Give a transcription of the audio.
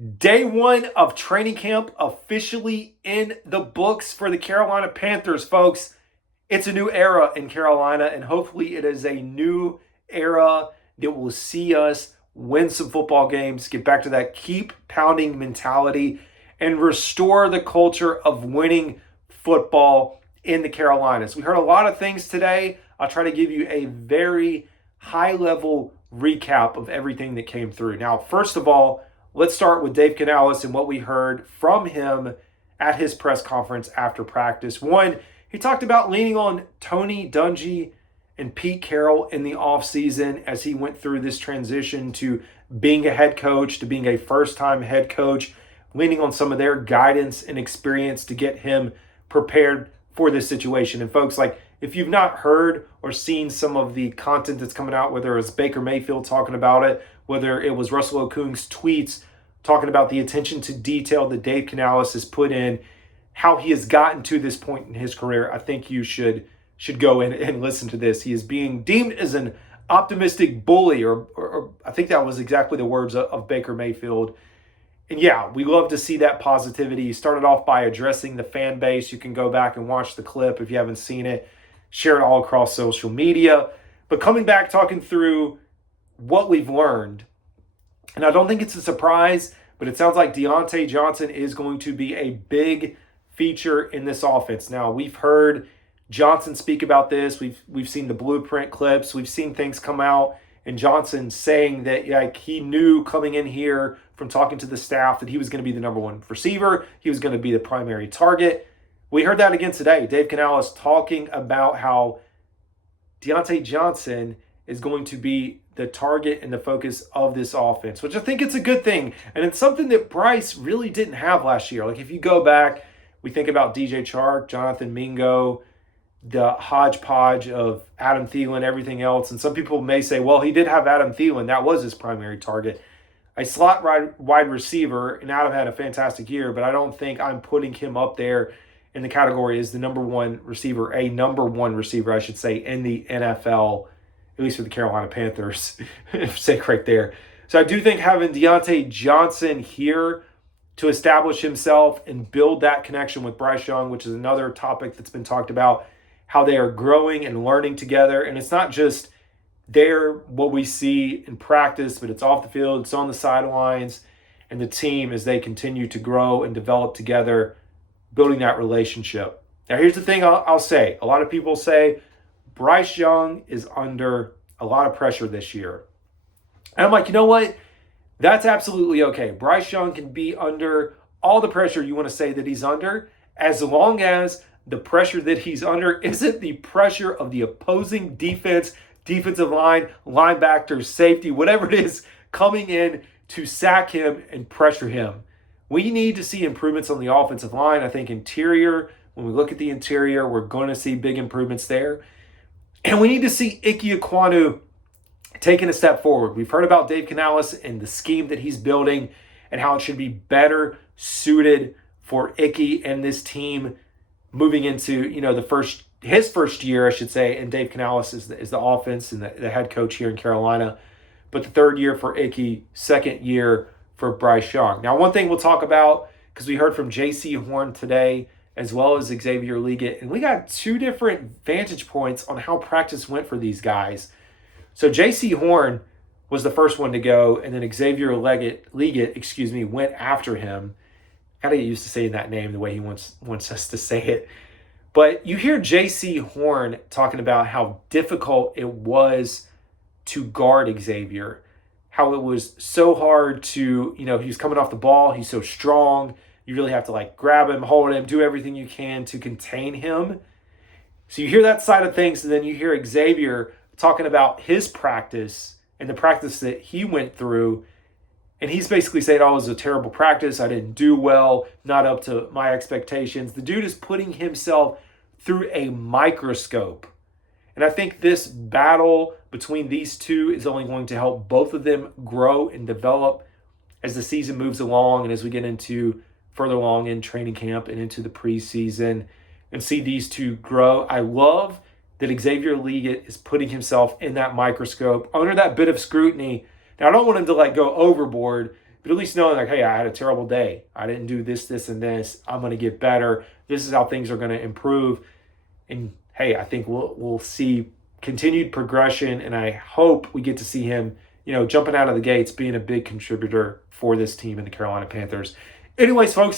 Day one of training camp officially in the books for the Carolina Panthers, folks. It's a new era in Carolina, and hopefully it is a new era that will see us win some football games, get back to that keep pounding mentality, and restore the culture of winning football in the Carolinas. We heard a lot of things today. I'll try to give you a very high-level recap of everything that came through. Now, first of all, let's start with Dave Canales and what we heard from him at his press conference after practice. One, he talked about leaning on Tony Dungy and Pete Carroll in the offseason as he went through this transition to being a head coach, to being a first-time head coach, leaning on some of their guidance and experience to get him prepared for this situation. And folks, if you've not heard or seen some of the content that's coming out, whether it's Baker Mayfield talking about it, whether it was Russell Okung's tweets talking about the attention to detail that Dave Canales has put in, how he has gotten to this point in his career, I think you should go in and listen to this. He is being deemed as an optimistic bully, or I think that was exactly the words of Baker Mayfield. And yeah, we love to see that positivity. He started off by addressing the fan base. You can go back and watch the clip if you haven't seen it. Share it all across social media. But coming back, talking through what we've learned, and I don't think it's a surprise, but it sounds like Diontae Johnson is going to be a big feature in this offense. Now, we've heard Johnson speak about this. We've seen the blueprint clips. We've seen things come out, and Johnson saying that he knew coming in here from talking to the staff that he was going to be the number one receiver. He was going to be the primary target. We heard that again today. Dave Canales talking about how Diontae Johnson is going to be the target and the focus of this offense, which I think it's a good thing. And it's something that Bryce really didn't have last year. If you go back, we think about DJ Chark, Jonathan Mingo, the hodgepodge of Adam Thielen, everything else. And some people may say, well, he did have Adam Thielen. That was his primary target. A slot wide receiver, and Adam had a fantastic year, but I don't think I'm putting him up there in the category as the number one receiver, I should say, in the NFL, at least for the Carolina Panthers, sake right there. So I do think having Diontae Johnson here to establish himself and build that connection with Bryce Young, which is another topic that's been talked about, how they are growing and learning together. And it's not just what we see in practice, but it's off the field, it's on the sidelines, and the team as they continue to grow and develop together, building that relationship. Now, here's the thing I'll say. A lot of people say Bryce Young is under a lot of pressure this year. And I'm like, you know what? That's absolutely okay. Bryce Young can be under all the pressure you want to say that he's under, as long as the pressure that he's under isn't the pressure of the opposing defense, defensive line, linebackers, safety, whatever it is, coming in to sack him and pressure him. We need to see improvements on the offensive line. I think interior, when we look at the interior, we're going to see big improvements there. And we need to see Ike Ekwonu taking a step forward. We've heard about Dave Canales and the scheme that he's building and how it should be better suited for Ike and this team moving into, his first year, I should say, and Dave Canales is the offense and the head coach here in Carolina. But the third year for Ike, second year for Bryce Young. Now, one thing we'll talk about, because we heard from J.C. Horn today, as well as Xavier Legette, and we got two different vantage points on how practice went for these guys. So J.C. Horn was the first one to go, and then Xavier Legette, went after him. Gotta get used to saying that name the way he wants us to say it. But you hear J.C. Horn talking about how difficult it was to guard Xavier, how it was so hard to, he was coming off the ball, he's so strong, you really have to grab him, hold him, do everything you can to contain him. So you hear that side of things, and then you hear Xavier talking about his practice and the practice that he went through, and he's basically saying, oh, it was a terrible practice, I didn't do well, not up to my expectations. The dude is putting himself through a microscope. And I think this battle between these two is only going to help both of them grow and develop as the season moves along and as we get into further along in training camp and into the preseason and see these two grow. I love that Xavier Legette is putting himself in that microscope under that bit of scrutiny. Now, I don't want him to go overboard But at least knowing like, hey, I had a terrible day. I didn't do this, this, and this. I'm going to get better. This is how things are going to improve. And hey, I think we'll see continued progression, and I hope we get to see him, jumping out of the gates, being a big contributor for this team in the Carolina Panthers. Anyways, folks,